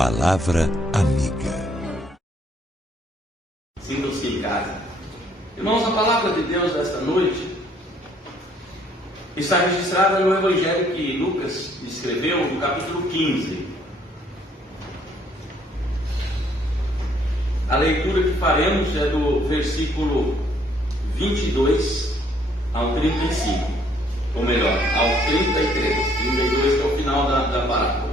Palavra Amiga. Sintam-se em casa. Irmãos, a palavra de Deus desta noite está registrada no Evangelho que Lucas escreveu, no capítulo 15. A leitura que faremos é do versículo 22 ao 35, ou melhor, ao 33. 32 que é o final da parábola.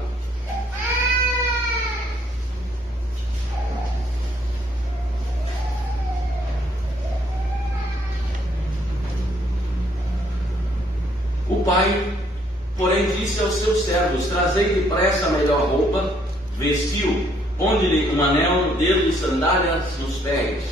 O pai, porém, disse aos seus servos: trazei depressa a melhor roupa, vestiu, ponde-lhe um anel no dedo e sandálias nos pés.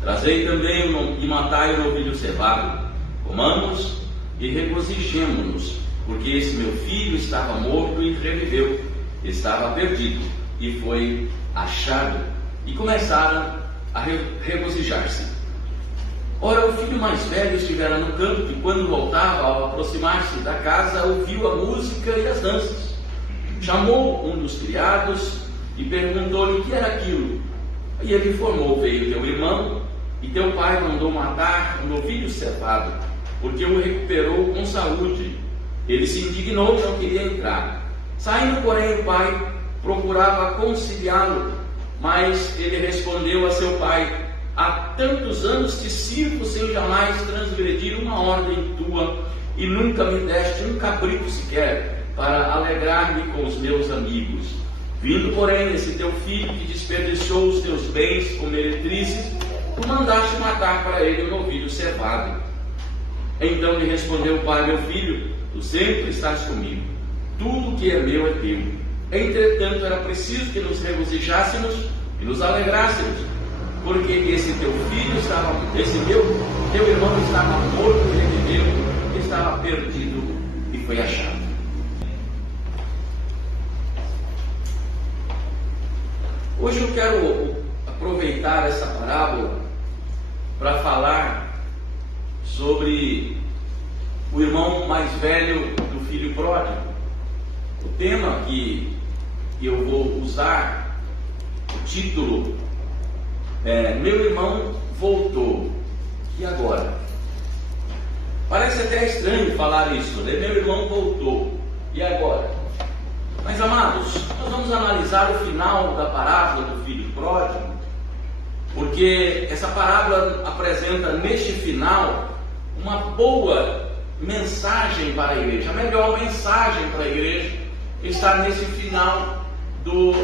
Trazei também e matai o novilho cevado. Comamos e regozijemo-nos, porque esse meu filho estava morto e reviveu, estava perdido e foi achado. E começaram a regozijar-se. Ora, o filho mais velho estivera no campo, e quando voltava, ao aproximar-se da casa, ouviu a música e as danças. Chamou um dos criados e perguntou-lhe o que era aquilo. E ele informou: veio teu irmão, e teu pai mandou matar um novilho cevado, porque o recuperou com saúde. Ele se indignou e não queria entrar. Saindo, porém, o pai procurava conciliá-lo, mas ele respondeu a seu pai: há tantos anos te sirvo sem jamais transgredir uma ordem tua, e nunca me deste um cabrito sequer, para alegrar-me com os meus amigos. Vindo, porém, esse teu filho que desperdiçou os teus bens com meretrizes, tu mandaste matar para ele um novilho cevado. Então lhe respondeu o pai: meu filho, tu sempre estás comigo, tudo que é meu é teu. Entretanto, era preciso que nos regozijássemos e nos alegrássemos, porque esse teu filho estava, teu irmão estava morto e reviveu, estava perdido e foi achado. Hoje eu quero aproveitar essa parábola para falar sobre o irmão mais velho do filho pródigo. O tema que eu vou usar, o título meu irmão voltou, e agora? Parece até estranho falar isso, né? Meu irmão voltou, e agora? Mas, amados, nós vamos analisar o final da parábola do filho pródigo, porque essa parábola apresenta neste final uma boa mensagem para a igreja. A melhor mensagem para a igreja está nesse final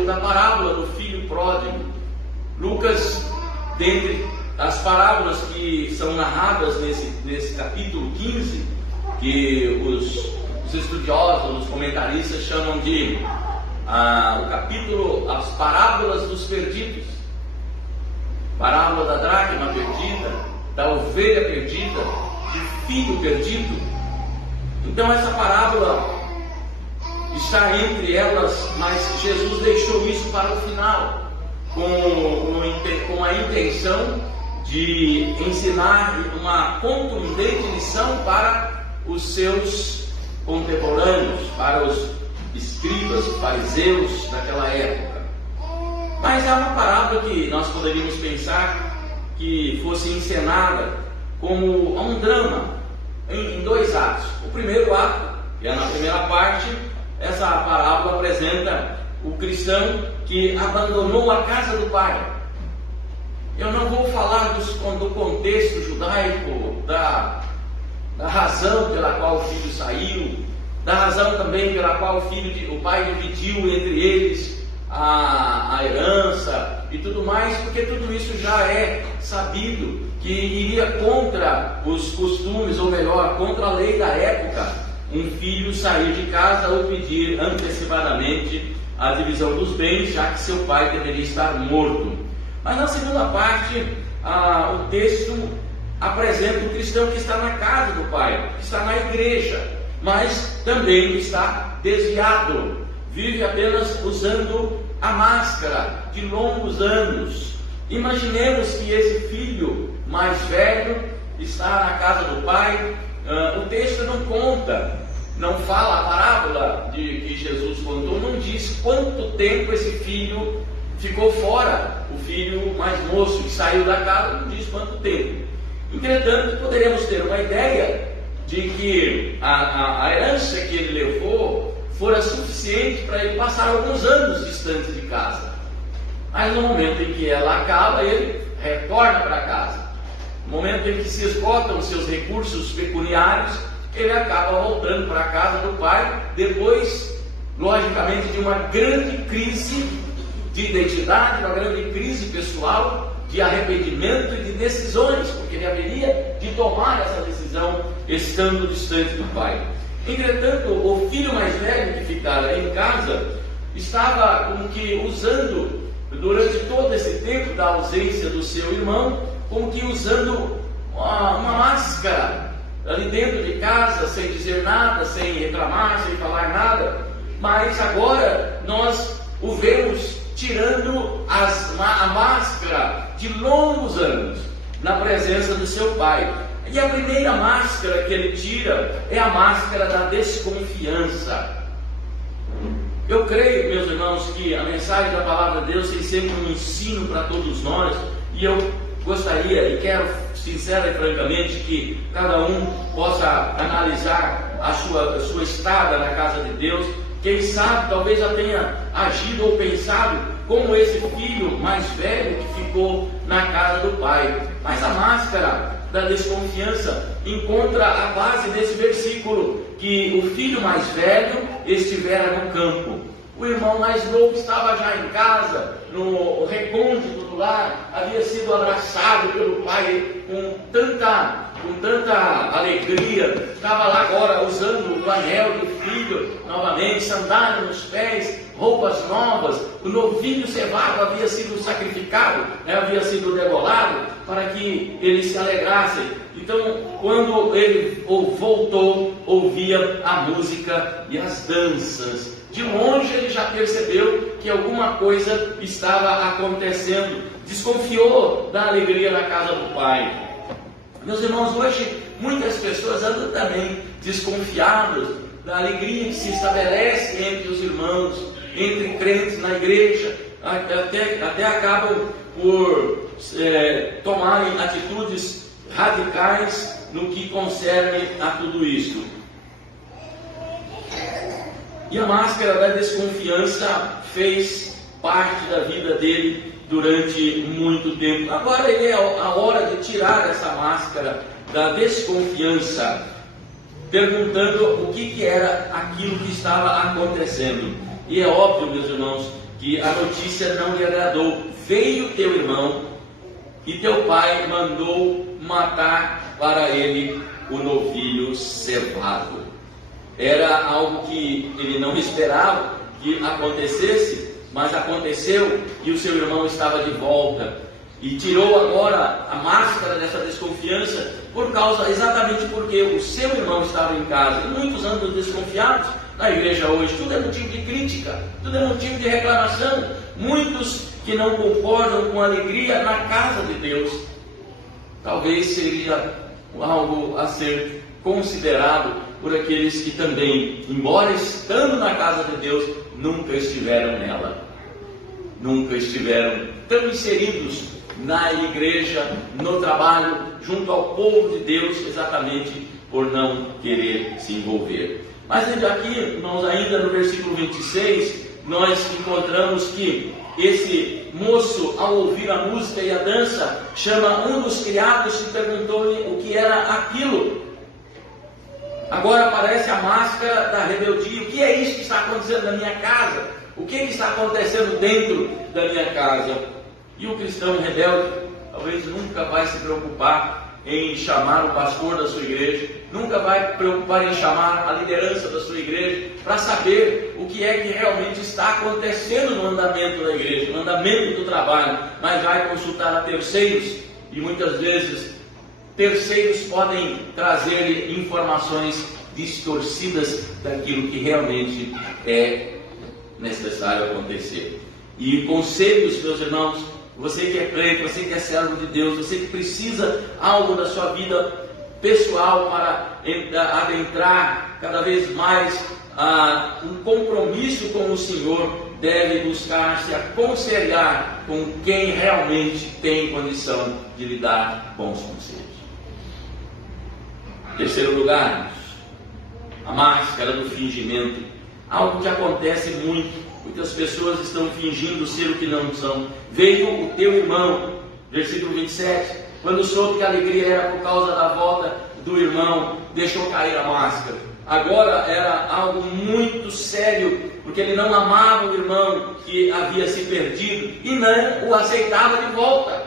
da parábola do filho pródigo. Lucas, dentre as parábolas que são narradas nesse capítulo 15, que os estudiosos, os comentaristas chamam de o capítulo, as parábolas dos perdidos. Parábola da dracma perdida, da ovelha perdida, do filho perdido. Então essa parábola está entre elas, mas Jesus deixou isso para o final, com a intenção de ensinar uma contundente lição para os seus contemporâneos, para os escribas, fariseus daquela época. Mas é uma parábola que nós poderíamos pensar que fosse encenada como um drama em dois atos. O primeiro ato, que é na primeira parte, essa parábola apresenta o cristão que abandonou a casa do pai. Eu não vou falar do contexto judaico, da razão pela qual o filho saiu, da razão também pela qual o pai dividiu entre eles a herança e tudo mais, porque tudo isso já é sabido que iria contra os costumes, ou melhor, contra a lei da época, um filho sair de casa ou pedir antecipadamente a divisão dos bens, já que seu pai deveria estar morto. Mas na segunda parte, o texto apresenta o cristão que está na casa do pai, que está na igreja, mas também está desviado, vive apenas usando a máscara de longos anos. Imaginemos que esse filho mais velho está na casa do pai. O texto não conta não fala, a parábola que Jesus contou não diz quanto tempo esse filho ficou fora, o filho mais moço que saiu da casa, não diz quanto tempo. Entretanto, poderíamos ter uma ideia de que a herança que ele levou fora suficiente para ele passar alguns anos distante de casa. Mas no momento em que ela acaba, ele retorna para casa. No momento em que se esgotam os seus recursos pecuniários, ele acaba voltando para a casa do pai, depois, logicamente, de uma grande crise de identidade, uma grande crise pessoal, de arrependimento e de decisões, porque ele haveria de tomar essa decisão estando distante do pai. Entretanto, o filho mais velho que ficara em casa estava como que usando, durante todo esse tempo da ausência do seu irmão, como que usando uma máscara ali dentro de casa, sem dizer nada, sem reclamar, sem falar nada. Mas agora nós o vemos tirando a máscara de longos anos na presença do seu pai. E a primeira máscara que ele tira é a máscara da desconfiança. Eu creio, meus irmãos, que a mensagem da palavra de Deus tem sempre um ensino para todos nós, e eu gostaria e quero, sincera e francamente, que cada um possa analisar a sua estada na casa de Deus. Quem sabe, talvez já tenha agido ou pensado como esse filho mais velho que ficou na casa do pai. Mas a máscara da desconfiança encontra a base desse versículo, que o filho mais velho estivera no campo. O irmão mais novo estava já em casa, no recôndito do lar, havia sido abraçado pelo pai com tanta alegria, estava lá agora usando o anel do filho novamente, sandália nos pés, roupas novas. O novilho cevado havia sido sacrificado, havia sido degolado para que ele se alegrasse. Então, quando ele voltou, ouvia a música e as danças. De longe ele já percebeu que alguma coisa estava acontecendo, desconfiou da alegria na casa do pai. Meus irmãos, hoje muitas pessoas andam também desconfiadas da alegria que se estabelece entre os irmãos, entre crentes na igreja, até acabam por tomarem atitudes radicais no que concerne a tudo isso. E a máscara da desconfiança fez parte da vida dele durante muito tempo. Agora é a hora de tirar essa máscara da desconfiança, perguntando o que era aquilo que estava acontecendo. E é óbvio, meus irmãos, que a notícia não lhe agradou. Veio teu irmão e teu pai mandou matar para ele o novilho cevado. Era algo que ele não esperava que acontecesse, mas aconteceu, e o seu irmão estava de volta. E tirou agora a máscara dessa desconfiança, exatamente porque o seu irmão estava em casa. E muitos andam desconfiados na igreja hoje. Tudo é motivo de crítica, tudo é motivo de reclamação. Muitos que não concordam com alegria na casa de Deus. Talvez seria algo a ser considerado por aqueles que também, embora estando na casa de Deus, nunca estiveram nela, nunca estiveram tão inseridos na igreja, no trabalho, junto ao povo de Deus, exatamente por não querer se envolver. Mas aqui, irmãos, ainda no versículo 26, nós encontramos que esse moço, ao ouvir a música e a dança, chama um dos criados e perguntou-lhe o que era aquilo. Agora aparece a máscara da rebeldia. O que é isso que está acontecendo na minha casa? O que está acontecendo dentro da minha casa? E o cristão rebelde talvez nunca vai se preocupar em chamar o pastor da sua igreja, nunca vai preocupar em chamar a liderança da sua igreja para saber o que é que realmente está acontecendo no andamento da igreja, no andamento do trabalho, mas vai consultar a terceiros, e muitas vezes terceiros podem trazer informações distorcidas daquilo que realmente é necessário acontecer. E conselhos, meus irmãos, você que é crente, você que é servo de Deus, você que precisa algo da sua vida pessoal para adentrar cada vez mais um compromisso com o Senhor, deve buscar se aconselhar com quem realmente tem condição de lhe dar bons conselhos. Em terceiro lugar, a máscara do fingimento. Algo que acontece muito. Muitas pessoas estão fingindo ser o que não são. Veio o teu irmão, versículo 27, quando soube que a alegria era por causa da volta do irmão, deixou cair a máscara. Agora era algo muito sério, porque ele não amava o irmão que havia se perdido e não o aceitava de volta.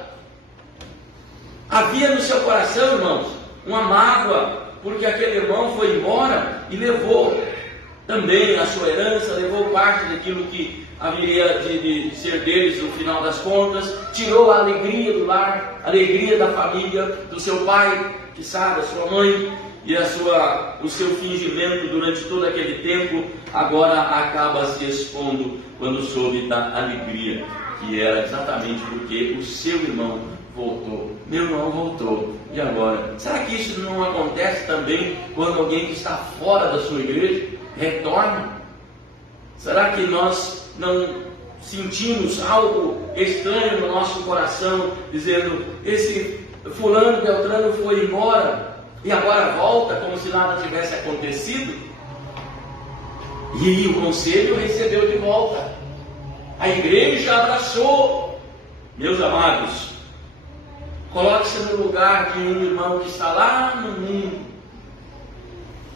Havia no seu coração, irmãos, uma mágoa, porque aquele irmão foi embora e levou também a sua herança, levou parte daquilo que haveria de ser deles no final das contas, tirou a alegria do lar, a alegria da família, do seu pai, que sabe, da sua mãe, e o seu fingimento durante todo aquele tempo, agora acaba se expondo quando soube da alegria, que era exatamente porque o seu irmão voltou. Meu irmão voltou. E agora? Será que isso não acontece também quando alguém que está fora da sua igreja retorna? Será que nós não sentimos algo estranho no nosso coração, dizendo, esse fulano, Beltrano foi embora e agora volta como se nada tivesse acontecido? E o conselho recebeu de volta. A igreja abraçou. Meus amados, coloque-se no lugar de um irmão que está lá no mundo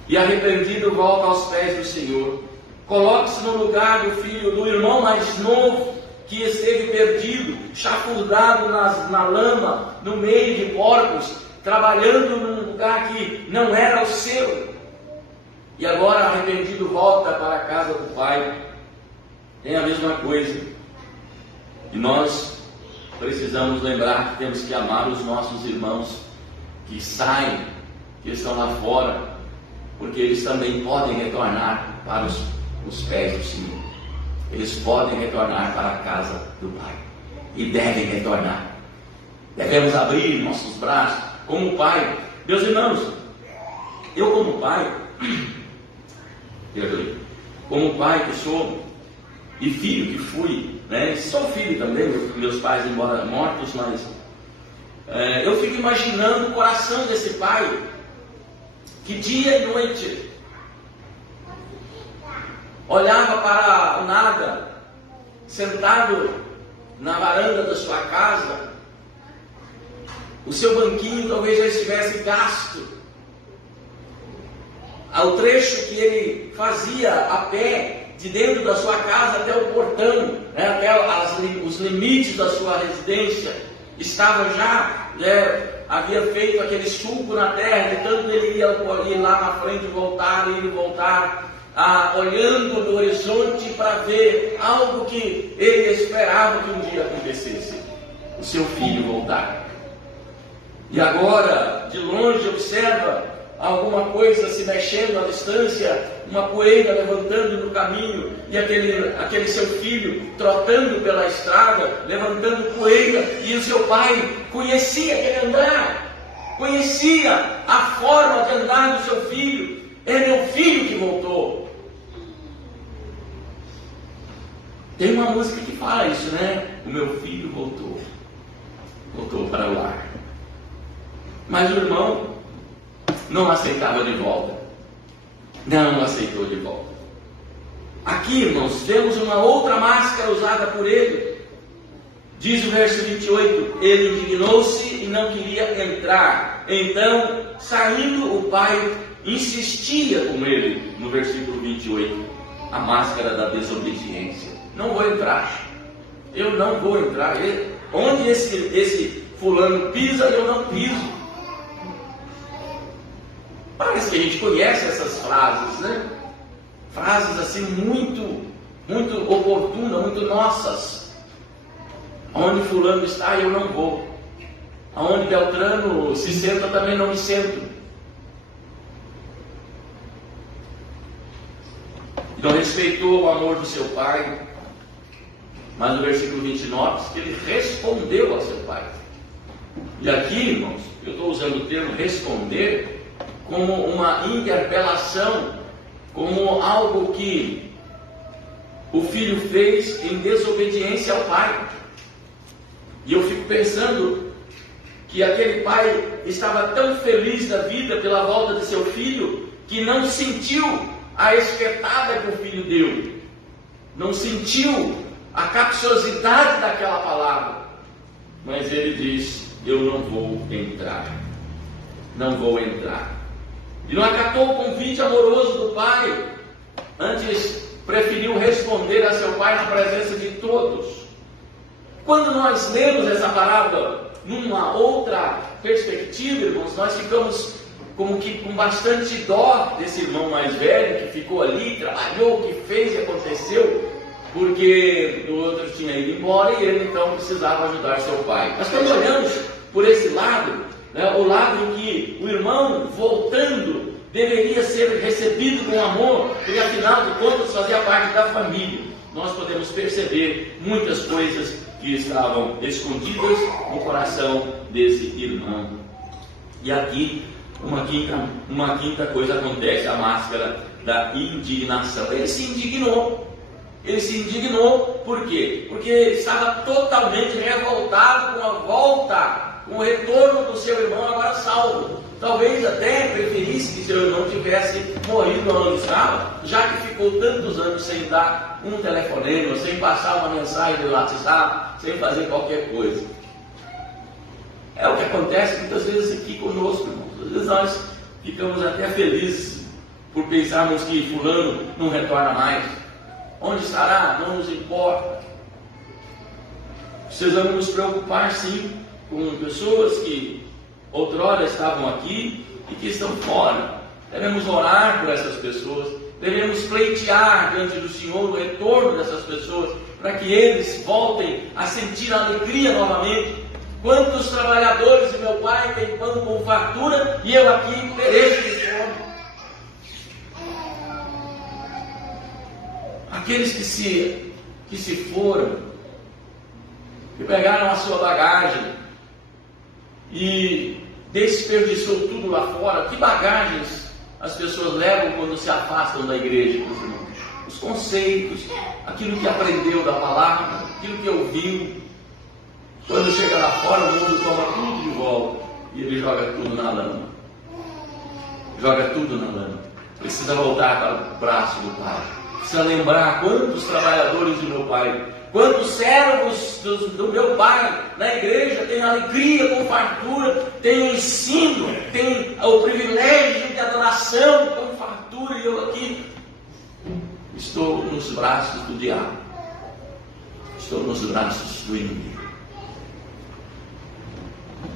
e arrependido volta aos pés do Senhor. Coloque-se no lugar do filho, do irmão mais novo que esteve perdido, chafurdado na lama, no meio de porcos, trabalhando num lugar que não era o seu. E agora arrependido volta para a casa do pai. Tem a mesma coisa. E nós precisamos lembrar que temos que amar os nossos irmãos que saem, que estão lá fora, porque eles também podem retornar para os pés do Senhor. Eles podem retornar para a casa do Pai e devem retornar. Devemos abrir nossos braços como pai. Meus irmãos, eu como pai, como pai que sou e filho que fui, né? Sou filho também, meus pais embora mortos, mas eu fico imaginando o coração desse pai que dia e noite olhava para o nada, sentado na varanda da sua casa, o seu banquinho talvez já estivesse gasto, ao trecho que ele fazia a pé, de dentro da sua casa até o portão, né, até os limites da sua residência, estava já, havia feito aquele sulco na terra, de tanto ele ia ir lá na frente, voltar, olhando no horizonte para ver algo que ele esperava que um dia acontecesse, o seu filho voltar. E agora, de longe, observa alguma coisa se mexendo à distância, uma poeira levantando no caminho, e aquele seu filho trotando pela estrada, levantando poeira, e o seu pai conhecia aquele andar, conhecia a forma de andar do seu filho. É meu filho que voltou. Tem uma música que fala isso, né? O meu filho voltou para o lar. Mas o irmão não aceitava de volta. Não aceitou de volta. Aqui, irmãos, vemos uma outra máscara usada por ele. Diz o verso 28, ele indignou-se e não queria entrar. Então, saindo, o pai insistia com ele, no versículo 28, a máscara da desobediência. Não vou entrar. Eu não vou entrar. Onde esse fulano pisa, eu não piso. Parece que a gente conhece essas frases, né? Frases assim muito oportunas, muito nossas. Onde fulano está, eu não vou. Aonde Beltrano se senta, também não me sento. Então respeitou o amor do seu pai. Mas no versículo 29 diz que ele respondeu ao seu pai. E aqui, irmãos, eu estou usando o termo responder como uma interpelação, como algo que o filho fez em desobediência ao pai. E eu fico pensando que aquele pai estava tão feliz da vida pela volta de seu filho, que não sentiu a espetada que o filho deu, não sentiu a capciosidade daquela palavra, mas ele diz: eu não vou entrar, não vou entrar. E não acatou o convite amoroso do pai, antes preferiu responder a seu pai na presença de todos. Quando nós lemos essa parábola numa outra perspectiva, irmãos, nós ficamos como que com bastante dó desse irmão mais velho, que ficou ali, trabalhou, que fez e aconteceu, porque o outro tinha ido embora e ele então precisava ajudar seu pai. Mas quando olhamos por esse lado, o lado em que o irmão voltando deveria ser recebido com amor, porque afinal de contas fazia parte da família, nós podemos perceber muitas coisas que estavam escondidas no coração desse irmão. E aqui uma quinta coisa acontece: a máscara da indignação. Ele se indignou. Ele se indignou, por quê? Porque ele estava totalmente revoltado com a volta, com o retorno do seu irmão agora salvo. Talvez até preferisse que seu irmão tivesse morrido onde estava, já que ficou tantos anos sem dar um telefonema, sem passar uma mensagem do WhatsApp, sem fazer qualquer coisa. É o que acontece muitas vezes aqui conosco, irmãos. Às vezes nós ficamos até felizes por pensarmos que fulano não retorna mais. Onde estará? Não nos importa. Precisamos nos preocupar, sim, com pessoas que outrora estavam aqui e que estão fora. Devemos orar por essas pessoas, devemos pleitear diante do Senhor o retorno dessas pessoas, para que eles voltem a sentir a alegria novamente. Quantos trabalhadores de meu pai têm pão com fartura e eu aqui pereço de fome? Aqueles que se foram, que pegaram a sua bagagem e desperdiçou tudo lá fora. Que bagagens as pessoas levam quando se afastam da igreja, meus irmãos? Os conceitos, aquilo que aprendeu da palavra, aquilo que ouviu. Quando chega lá fora, o mundo toma tudo de volta e ele joga tudo na lama. Joga tudo na lama. Precisa voltar para o braço do Pai. Precisa lembrar quantos trabalhadores do meu pai, quantos servos do meu pai na igreja têm alegria com fartura, têm o ensino, têm o privilégio de adoração com fartura, e eu aqui estou nos braços do diabo, estou nos braços do inimigo.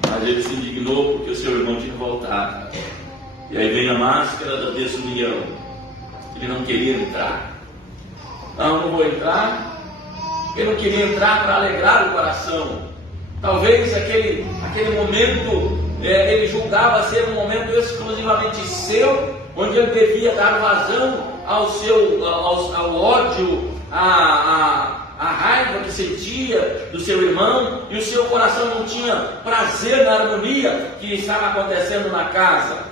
Mas ele se indignou porque o seu irmão tinha voltado. E aí vem a máscara da desunião. Ele não queria entrar. Não vou entrar. Ele não queria entrar para alegrar o coração. Talvez aquele momento ele julgava ser um momento exclusivamente seu, onde ele devia dar vazão ao ódio, a raiva que sentia do seu irmão, e o seu coração não tinha prazer na harmonia que estava acontecendo na casa.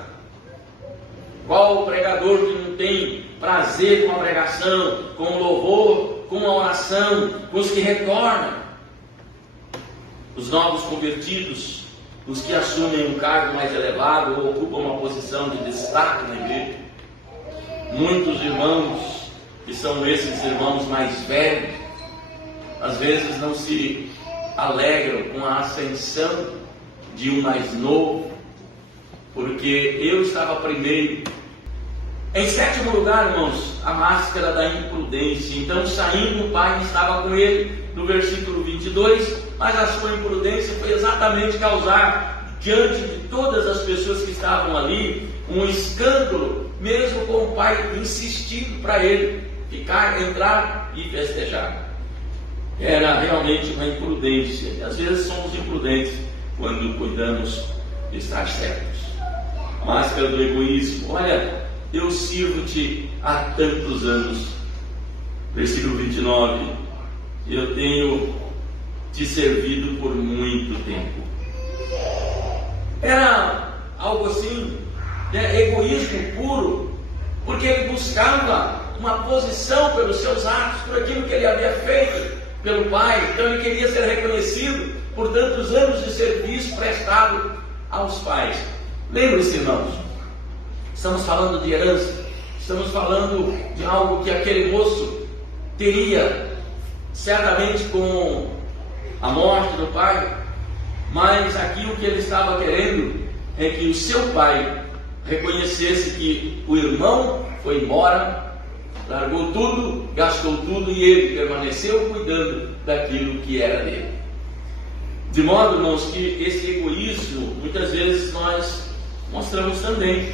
Qual o pregador que não tem prazer com a pregação, com o louvor, com a oração, com os que retornam? Os novos convertidos, os que assumem um cargo mais elevado ou ocupam uma posição de destaque na igreja. Muitos irmãos, que são esses irmãos mais velhos, às vezes não se alegram com a ascensão de um mais novo, porque eu estava primeiro. Em sétimo lugar, irmãos, a máscara da imprudência. Então, saindo, o pai estava com ele, no versículo 22, mas a sua imprudência foi exatamente causar, diante de todas as pessoas que estavam ali, um escândalo, mesmo com o pai insistindo para ele entrar e festejar. Era realmente uma imprudência. E às vezes somos imprudentes quando cuidamos de estar certos. A máscara do egoísmo. Olha, eu sirvo-te há tantos anos. Versículo 29. Eu tenho te servido por muito tempo. Era algo assim, egoísmo puro, porque ele buscava uma posição pelos seus atos, por aquilo que ele havia feito pelo pai. Então ele queria ser reconhecido por tantos anos de serviço prestado aos pais. Lembre-se, irmãos, estamos falando de herança, estamos falando de algo que aquele moço teria certamente com a morte do pai, mas aqui o que ele estava querendo é que o seu pai reconhecesse que o irmão foi embora, largou tudo, gastou tudo e ele permaneceu cuidando daquilo que era dele. De modo, irmãos, que esse egoísmo muitas vezes nós mostramos também.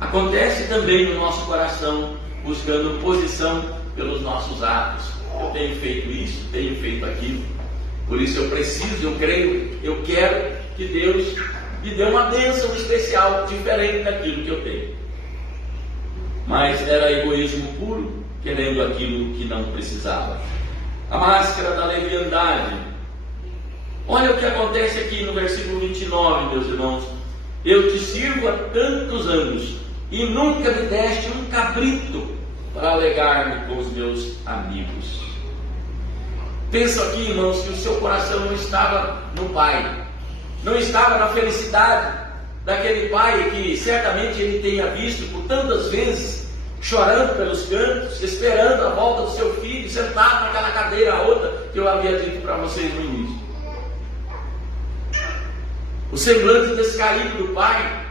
Acontece também no nosso coração, buscando posição pelos nossos atos. Eu tenho feito isso, tenho feito aquilo, por isso eu preciso, eu creio, eu quero que Deus me dê uma bênção especial, diferente daquilo que eu tenho. Mas era egoísmo puro, querendo aquilo que não precisava. A máscara da leviandade. Olha o que acontece aqui no versículo 29, meus irmãos. Eu te sirvo há tantos anos e nunca me deste um cabrito para alegar-me com os meus amigos. Penso aqui, irmãos, que o seu coração não estava no pai, não estava na felicidade daquele pai que certamente ele tenha visto por tantas vezes, chorando pelos cantos, esperando a volta do seu filho, sentado naquela cadeira alta que eu havia dito para vocês no início. O semblante descaído do pai,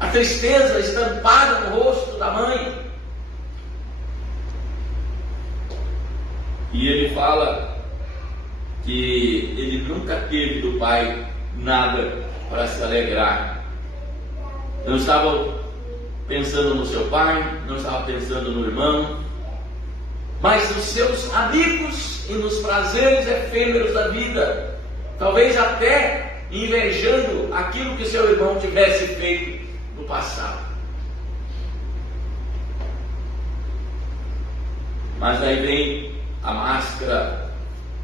a tristeza estampada no rosto da mãe. E ele fala que ele nunca teve do pai nada para se alegrar. Não estava pensando no seu pai, não estava pensando no irmão, mas nos seus amigos e nos prazeres efêmeros da vida, talvez até invejando aquilo que seu irmão tivesse feito no passado. Mas aí vem a máscara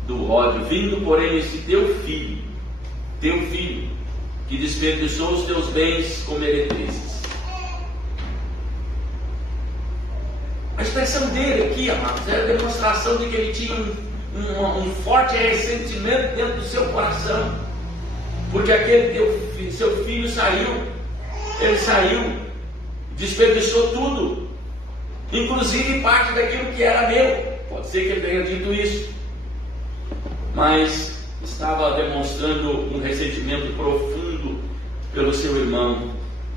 do ódio, vindo porém esse teu filho, que desperdiçou os teus bens com meretrizes. A expressão dele aqui, amados, é a demonstração de que ele tinha um forte ressentimento dentro do seu coração, porque aquele seu filho ele saiu, desperdiçou tudo, inclusive parte daquilo que era meu. Pode ser que ele tenha dito isso, mas estava demonstrando um ressentimento profundo pelo seu irmão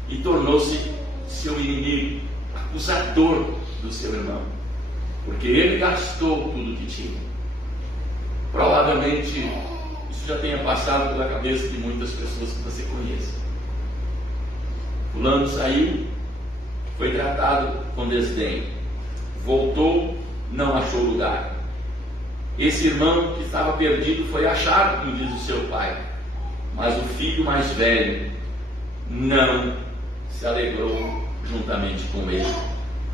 e tornou-se seu inimigo, acusador do seu irmão, porque ele gastou tudo que tinha. Provavelmente isso já tenha passado pela cabeça de muitas pessoas que você conhece. Fulano saiu, foi tratado com desdém, voltou, não achou lugar. Esse irmão que estava perdido foi achado, como diz o seu pai, mas o filho mais velho não se alegrou juntamente com ele.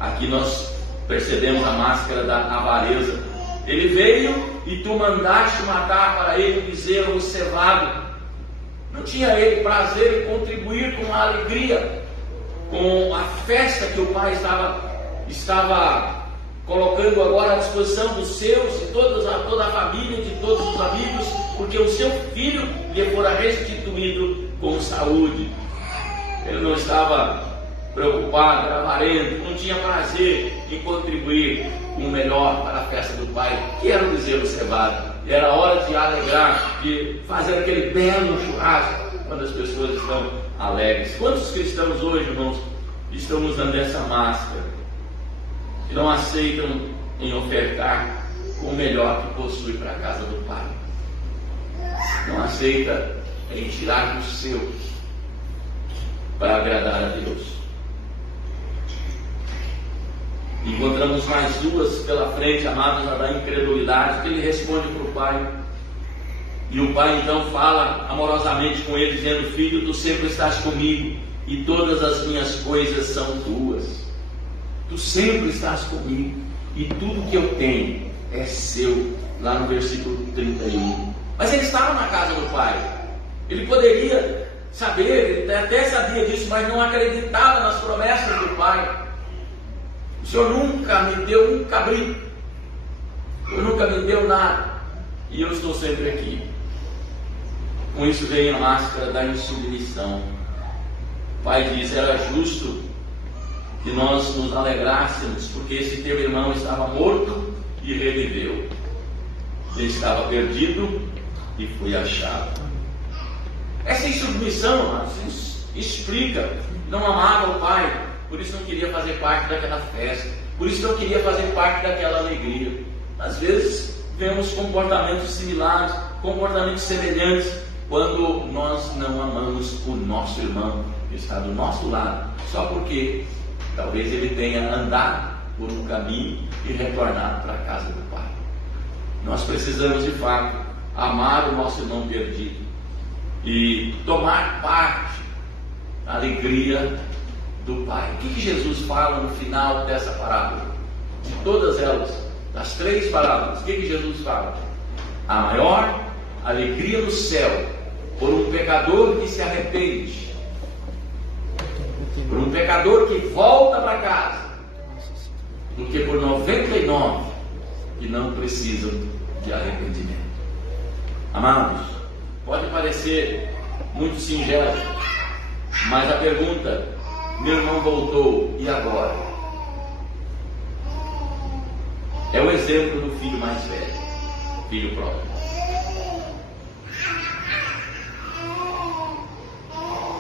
Aqui nós percebemos a máscara da avareza. Ele veio e tu mandaste matar para ele o bezerro, o cevado. Não tinha ele prazer em contribuir com a alegria, com a festa que o pai estava colocando agora à disposição dos seus, de toda a família, de todos os amigos, porque o seu filho lhe fora restituído com saúde. Ele não estava preocupado, era avarento, não tinha prazer em contribuir com o melhor para a festa do pai, que era o bezerro cevado. Era hora de alegrar, de fazer aquele belo churrasco, quando as pessoas estão alegres. Quantos cristãos hoje, irmãos, estão usando essa máscara, que não aceitam em ofertar o melhor que possui para a casa do pai, não aceita em tirar do seu para agradar a Deus. Encontramos mais duas pela frente, amados, a da incredulidade, que ele responde para o pai. E o pai então fala amorosamente com ele, dizendo: filho, tu sempre estás comigo e todas as minhas coisas são tuas. Tu sempre estás comigo e tudo que eu tenho é seu. Lá no versículo 31. Mas ele estava na casa do pai. Ele poderia saber, ele até sabia disso, mas não acreditava nas promessas do Pai. O Senhor nunca me deu um cabrito, o Senhor nunca me deu nada, e eu estou sempre aqui. Com isso veio a máscara da insubmissão. O Pai diz: era justo que nós nos alegrássemos, porque esse teu irmão estava morto e reviveu. Ele estava perdido e foi achado. Essa insubmissão, amados, explica. Não amava o Pai, por isso não queria fazer parte daquela festa, por isso não queria fazer parte daquela alegria. Às vezes vemos comportamentos similares, comportamentos semelhantes, quando nós não amamos o nosso irmão que está do nosso lado, só porque talvez ele tenha andado por um caminho e retornado para a casa do Pai. Nós precisamos de fato amar o nosso irmão perdido e tomar parte da alegria do Pai. O que Jesus fala no final dessa parábola? De todas elas, das 3 parábolas, o que Jesus fala? A maior alegria no céu por um pecador que se arrepende, por um pecador que volta para casa, do que por 99 que não precisam de arrependimento. Amados, pode parecer muito singelo, mas a pergunta: meu irmão voltou, e agora? É o exemplo do filho mais velho, filho pródigo.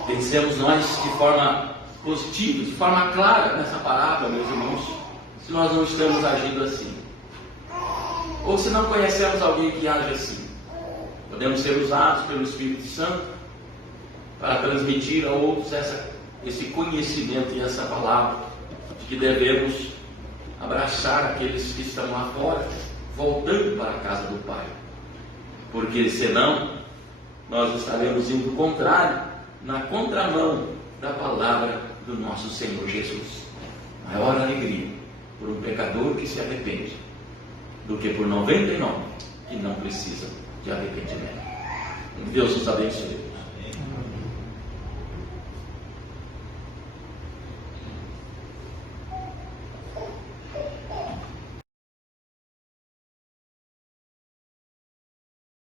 Pensemos nós de forma positiva, de forma clara nessa parábola, meus irmãos, se nós não estamos agindo assim, ou se não conhecemos alguém que age assim. Podemos ser usados pelo Espírito Santo para transmitir a outros esse conhecimento e essa palavra de que devemos abraçar aqueles que estão lá fora, voltando para a casa do Pai, porque senão nós estaremos indo contrário, na contramão da palavra do nosso Senhor Jesus. Maior alegria por um pecador que se arrepende do que por 99 que não precisam de arrependimento. Que Deus nos abençoe.